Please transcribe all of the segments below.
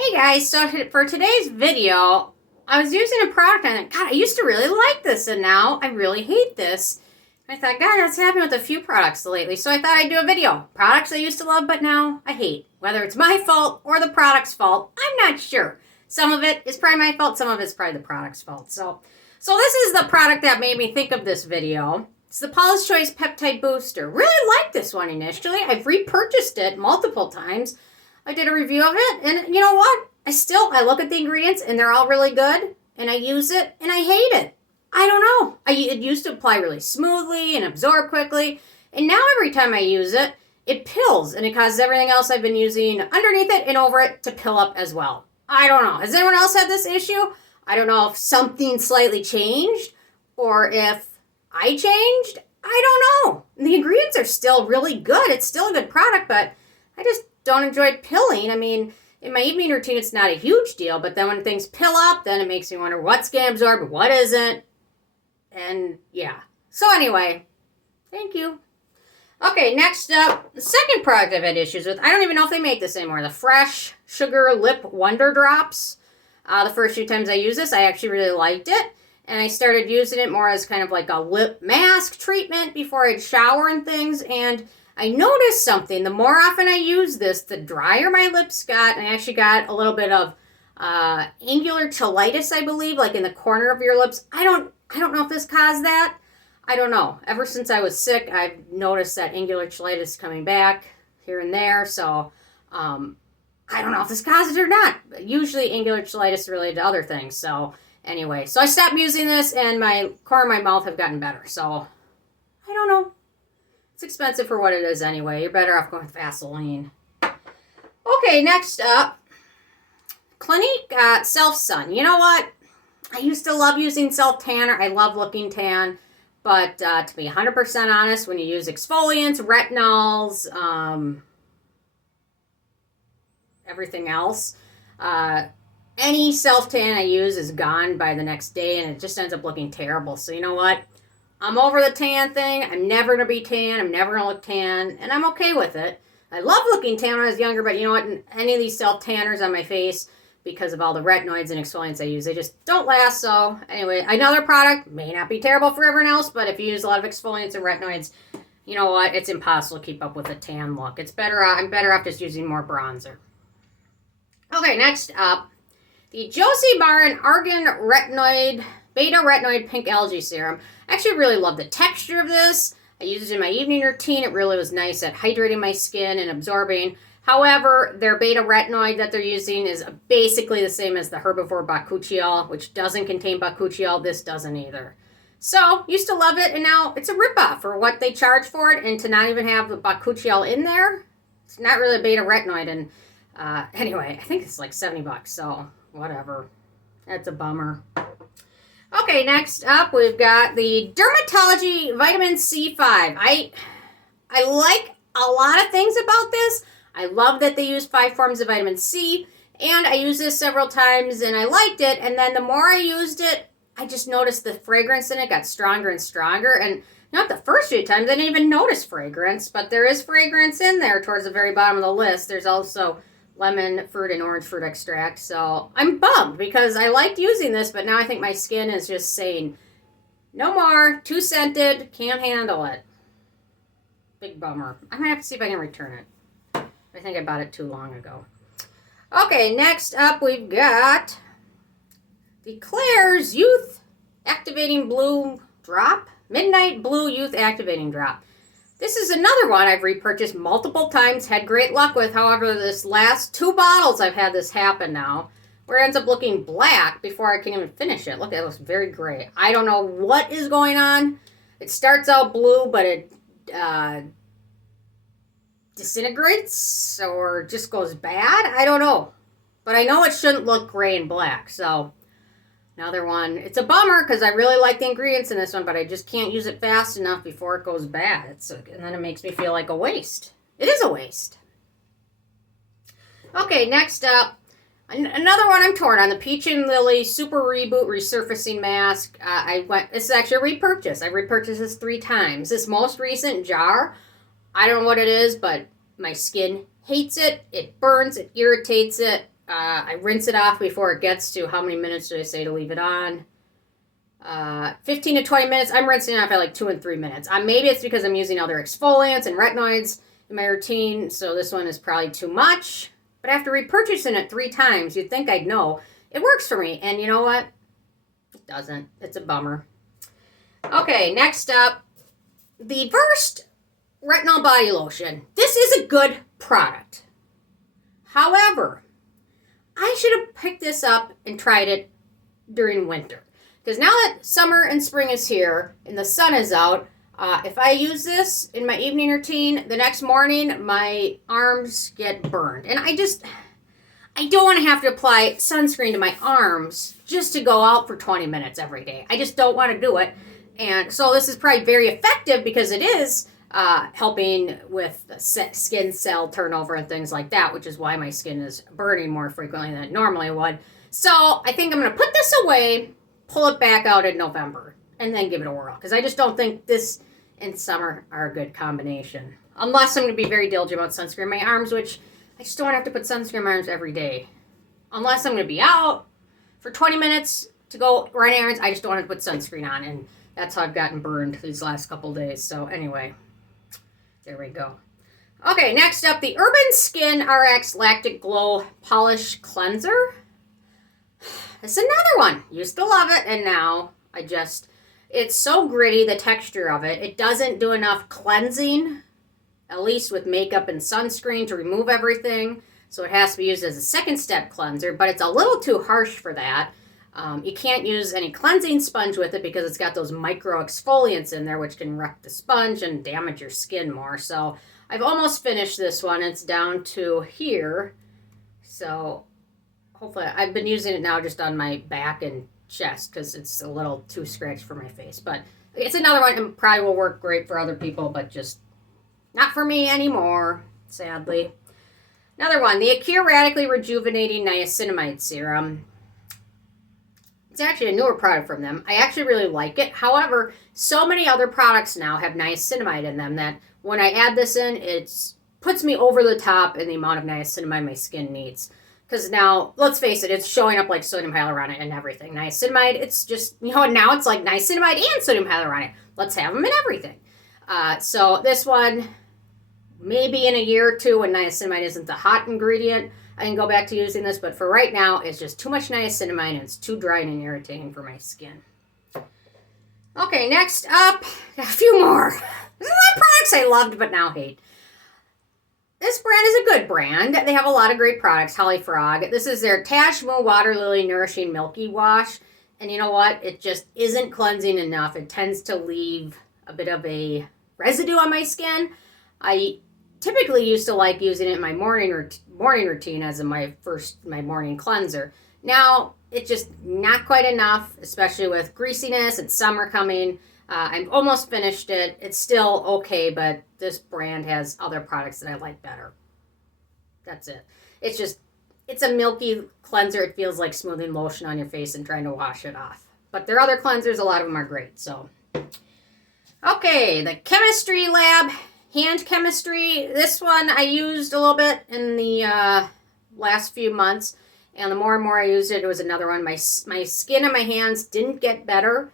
Hey guys, so for today's video, I was using a product and I thought, God, I used to really like this and now I really hate this. And I thought, God, that's happened with a few products lately. So I thought I'd do a video. Products I used to love but now I hate. Whether it's my fault or the product's fault, I'm not sure. Some of it is probably my fault, some of it's probably the product's fault. So this is the product that made me think of this video. It's the Paulas Choice Peptide Booster. Really liked this one initially. I've repurchased it multiple times. I did a review of it, and you know what? I look at the ingredients, and they're all really good, and I use it, and I hate it. I don't know. It used to apply really smoothly and absorb quickly, and now every time I use it, it pills, and it causes everything else I've been using underneath it and over it to pill up as well. I don't know. Has anyone else had this issue? I don't know if something slightly changed, or if I changed. I don't know. The ingredients are still really good. It's still a good product, but I just don't enjoy pilling. I mean, in my evening routine, it's not a huge deal, but then when things pill up, then it makes me wonder what's getting absorbed, what isn't. And yeah. So anyway, thank you. Okay, next up, the second product I've had issues with. I don't even know if they make this anymore. The Fresh Sugar Lip Wonder Drops. The first few times I used this, I actually really liked it. And I started using it more as kind of like a lip mask treatment before I'd shower and things. And I noticed something. The more often I use this, the drier my lips got. And I actually got a little bit of angular cheilitis, I believe, like in the corner of your lips. I don't know if this caused that. I don't know. Ever since I was sick, I've noticed that angular cheilitis coming back here and there. So I don't know if this caused it or not. Usually angular cheilitis is related to other things. So anyway, so I stopped using this and my corner of my mouth have gotten better. So I don't know. It's expensive for what it is anyway. You're better off going with Vaseline. Okay, next up, Clinique Self Tan. You know what? I used to love using Self Tanner. I love looking tan. But to be 100% honest, when you use exfoliants, retinols, everything else, any Self Tan I use is gone by the next day and it just ends up looking terrible. So you know what? I'm over the tan thing. I'm never going to be tan. I'm never going to look tan. And I'm okay with it. I love looking tan when I was younger, but you know what? Any of these self-tanners on my face, because of all the retinoids and exfoliants I use, they just don't last. So anyway, another product may not be terrible for everyone else, but if you use a lot of exfoliants and retinoids, you know what? It's impossible to keep up with a tan look. It's better. I'm better off just using more bronzer. Okay, next up, the Josie Barns Argan Retinoid Beta Retinoid Pink Algae Serum. I actually really love the texture of this. I use it in my evening routine. It really was nice at hydrating my skin and absorbing. However, their beta retinoid that they're using is basically the same as the herbivore bakuchiol, which doesn't contain bakuchiol. This doesn't either. So, used to love it, and now it's a ripoff for what they charge for it, and to not even have the bakuchiol in there. It's not really a beta retinoid, and anyway, I think it's like $70, so whatever. That's a bummer. Okay, next up, we've got the Dermalogica Vitamin C5. I like a lot of things about this. I love that they use 5 forms of vitamin C, and I used this several times, and I liked it, and then the more I used it, I just noticed the fragrance in it got stronger and stronger, and not the first few times, I didn't even notice fragrance, but there is fragrance in there towards the very bottom of the list. There's also lemon fruit and orange fruit extract. So I'm bummed because I liked using this, but now I think my skin is just saying, no more, too scented, can't handle it. Big bummer. I'm going to have to see if I can return it. I think I bought it too long ago. Okay, next up we've got the Claire's Youth Activating Blue Drop. Midnight Blue Youth Activating Drop. This is another one I've repurchased multiple times, had great luck with. However, this last 2 bottles I've had this happen now, where it ends up looking black before I can even finish it. Look, it looks very gray. I don't know what is going on. It starts out blue, but it disintegrates or just goes bad. I don't know. But I know it shouldn't look gray and black, so another one. It's a bummer because I really like the ingredients in this one, but I just can't use it fast enough before it goes bad. And then it makes me feel like a waste. It is a waste. Okay, next up, another one I'm torn on. The Peach and Lily Super Reboot Resurfacing Mask. This is actually a repurchase. I repurchased this 3 times. This most recent jar, I don't know what it is, but my skin hates it. It burns. It irritates it. I rinse it off before it gets to, how many minutes did I say to leave it on? 15 to 20 minutes. I'm rinsing it off at like 2 and 3 minutes. Maybe it's because I'm using other exfoliants and retinoids in my routine, so this one is probably too much. But after repurchasing it 3 times, you'd think I'd know. It works for me, and you know what? It doesn't. It's a bummer. Okay, next up, the Versed Retinol Body Lotion. This is a good product. However, I should have picked this up and tried it during winter. Because now that summer and spring is here and the sun is out, if I use this in my evening routine, the next morning my arms get burned. And I don't want to have to apply sunscreen to my arms just to go out for 20 minutes every day. I just don't want to do it. And so this is probably very effective because it is helping with skin cell turnover and things like that, which is why my skin is burning more frequently than it normally would. So I think I'm going to put this away, pull it back out in November, and then give it a whirl. Because I just don't think this and summer are a good combination. Unless I'm going to be very diligent about sunscreen on my arms, which I just don't want to have to put sunscreen on my arms every day. Unless I'm going to be out for 20 minutes to go run errands, I just don't want to put sunscreen on. And that's how I've gotten burned these last couple days. So anyway, there we go. Okay, next up, the Urban Skin RX Lactic Glow Polish Cleanser. It's another one. Used to love it, and now it's so gritty, the texture of it. It doesn't do enough cleansing, at least with makeup and sunscreen, to remove everything. So it has to be used as a second step cleanser, but it's a little too harsh for that. You can't use any cleansing sponge with it because it's got those micro exfoliants in there, which can wreck the sponge and damage your skin more. So I've almost finished this one. It's down to here. So hopefully, I've been using it now just on my back and chest because it's a little too scratched for my face. But it's another one and probably will work great for other people, but just not for me anymore, sadly. Another one, the Acure Radically Rejuvenating Niacinamide Serum. It's actually a newer product from them. I actually really like it. However, so many other products now have niacinamide in them that when I add this in, it puts me over the top in the amount of niacinamide my skin needs. Because now, let's face it, it's showing up like sodium hyaluronate and everything. Niacinamide, it's just, now it's like niacinamide and sodium hyaluronate. Let's have them in everything. So this one, maybe in a year or two when niacinamide isn't the hot ingredient, I can go back to using this. But for right now, it's just too much niacinamide and it's too dry and irritating for my skin. Okay, next up, a few more. There's a lot of products I loved but now hate. This brand is a good brand. They have a lot of great products. Holly Frog. This is their Tashmoo Water Lily Nourishing Milky Wash. And you know what? It just isn't cleansing enough. It tends to leave a bit of a residue on my skin. I typically used to like using it in my morning routine as my morning cleanser. Now, it's just not quite enough, especially with greasiness. It's summer coming. I've almost finished it. It's still okay, but this brand has other products that I like better. That's it. It's a milky cleanser. It feels like smoothing lotion on your face and trying to wash it off. But their other cleansers, a lot of them are great. So, okay, the Chemistry Lab Hand Chemistry. This one I used a little bit in the last few months. And the more and more I used it, it was another one. My skin and my hands didn't get better.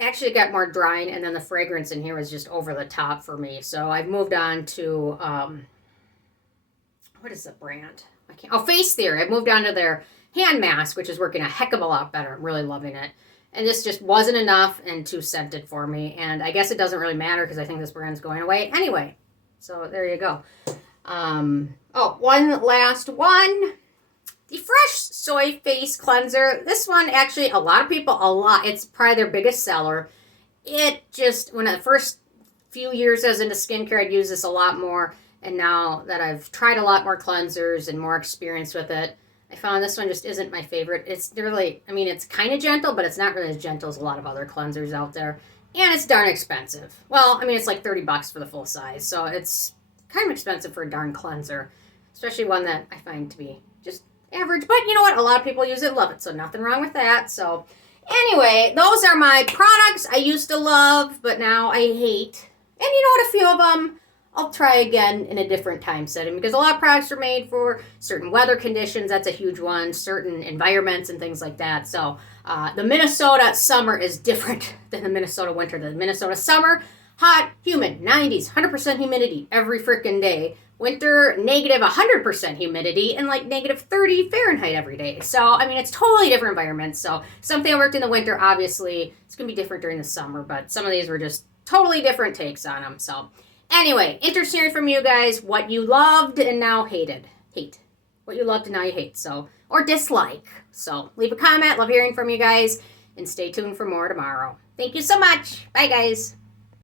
Actually, it got more drying, and then the fragrance in here was just over the top for me. So I've moved on to, what is the brand? Face Theory. I've moved on to their hand mask, which is working a heck of a lot better. I'm really loving it. And this just wasn't enough and too scented for me. And I guess it doesn't really matter because I think this brand's going away anyway. So there you go. One last one. The Fresh Soy Face Cleanser. This one, actually, it's probably their biggest seller. It just, when the first few years I was into skincare, I'd use this a lot more. And now that I've tried a lot more cleansers and more experience with it, I found this one just isn't my favorite. It's really, it's kind of gentle, but it's not really as gentle as a lot of other cleansers out there. And it's darn expensive. Well, it's like $30 for the full size. So it's kind of expensive for a darn cleanser. Especially one that I find to be just average, but you know what? A lot of people use it, love it, so nothing wrong with that. So anyway, those are my products I used to love, but now I hate. And you know what? A few of them I'll try again in a different time setting, because a lot of products are made for certain weather conditions. That's a huge one, certain environments and things like that. So the Minnesota summer is different than the Minnesota winter. The Minnesota summer, hot, humid, 90s, 100% humidity every freaking day. Winter, negative 100% humidity and like negative 30 Fahrenheit every day. So, I mean, it's totally different environments. So, something I worked in the winter, obviously, it's going to be different during the summer, but some of these were just totally different takes on them. So, anyway, interesting hearing from you guys what you loved and now hated. Hate. What you loved and now you hate. So, or dislike. So, leave a comment. Love hearing from you guys. And stay tuned for more tomorrow. Thank you so much. Bye, guys.